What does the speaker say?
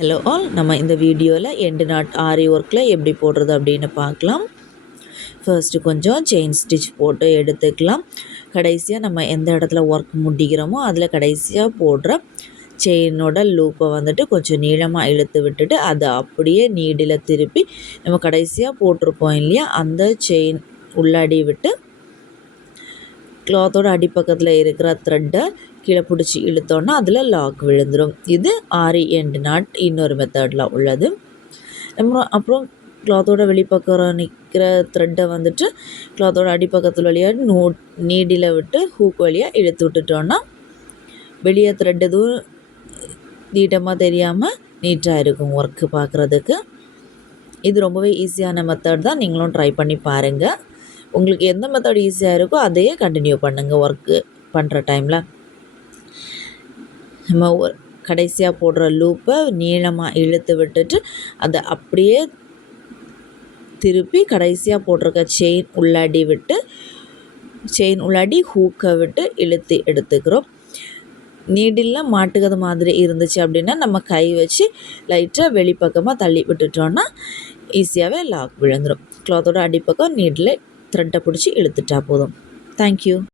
Hello all, நம்ம இந்த வீடியோவில் எண்டு நாட் ஆரி ஒர்க்கில் எப்படி போடுறது அப்படின்னு பார்க்கலாம். ஃபர்ஸ்ட்டு கொஞ்சம் செயின் ஸ்டிச் போட்டு எடுத்துக்கலாம். கடைசியாக நம்ம எந்த இடத்துல ஒர்க் முடிக்கிறோமோ அதில் கடைசியாக போடுற செயினோட லூப்பை வந்துட்டு கொஞ்சம் நீளமாக இழுத்து விட்டுட்டு அதை அப்படியே நீடில் திருப்பி நம்ம கடைசியாக போட்டிருப்போம் இல்லையா, அந்த செயின் உள்ளாடி விட்டு கிளாத்தோட அடிப்பக்கத்தில் இருக்கிற த்ரெட்டை கீழே பிடிச்சி இழுத்தோன்னா அதில் லாக் விழுந்துடும். இது ஆரி எண்டு நாட் இன்னொரு மெத்தடில் உள்ளது. அப்புறம் கிளாத்தோட வெளிப்பக்கம் நிற்கிற த்ரெட்டை வந்துட்டு கிளாத்தோட அடிப்பக்கத்தில் வழியாக நீடில் விட்டு ஹூக் வழியாக இழுத்து விட்டுட்டோன்னா வெளியே த்ரெட் எதுவும் நீட்டமாக தெரியாமல் நீட்டாக இருக்கும் ஒர்க்கு பார்க்குறதுக்கு. இது ரொம்பவே ஈஸியான மெத்தட் தான், நீங்களும் ட்ரை பண்ணி பாருங்கள். உங்களுக்கு எந்த மெத்தட் ஈஸியாக இருக்கோ அதையே கண்டினியூ பண்ணுங்கள் ஒர்க்கு பண்ணுற டைமில். நம்ம கடைசியாக போடுற லூப்பை நீளமாக இழுத்து விட்டுட்டு அதை அப்படியே திருப்பி கடைசியாக போட்டிருக்க செயின் உள்ளாடி ஹூக்கை விட்டு இழுத்து எடுத்துக்கிறோம். நீடில் மாட்டுக்கிறது மாதிரி இருந்துச்சு அப்படின்னா நம்ம கை வச்சு லைட்டாக வெளிப்பக்கமாக தள்ளி விட்டுட்டோன்னா ஈஸியாகவே லாக் விழுந்துடும். கிளாத்தோட அடிப்பக்கம் நீடில் த்ரெட்டை பிடிச்சி இழுத்துட்டா போதும். தேங்க்யூ.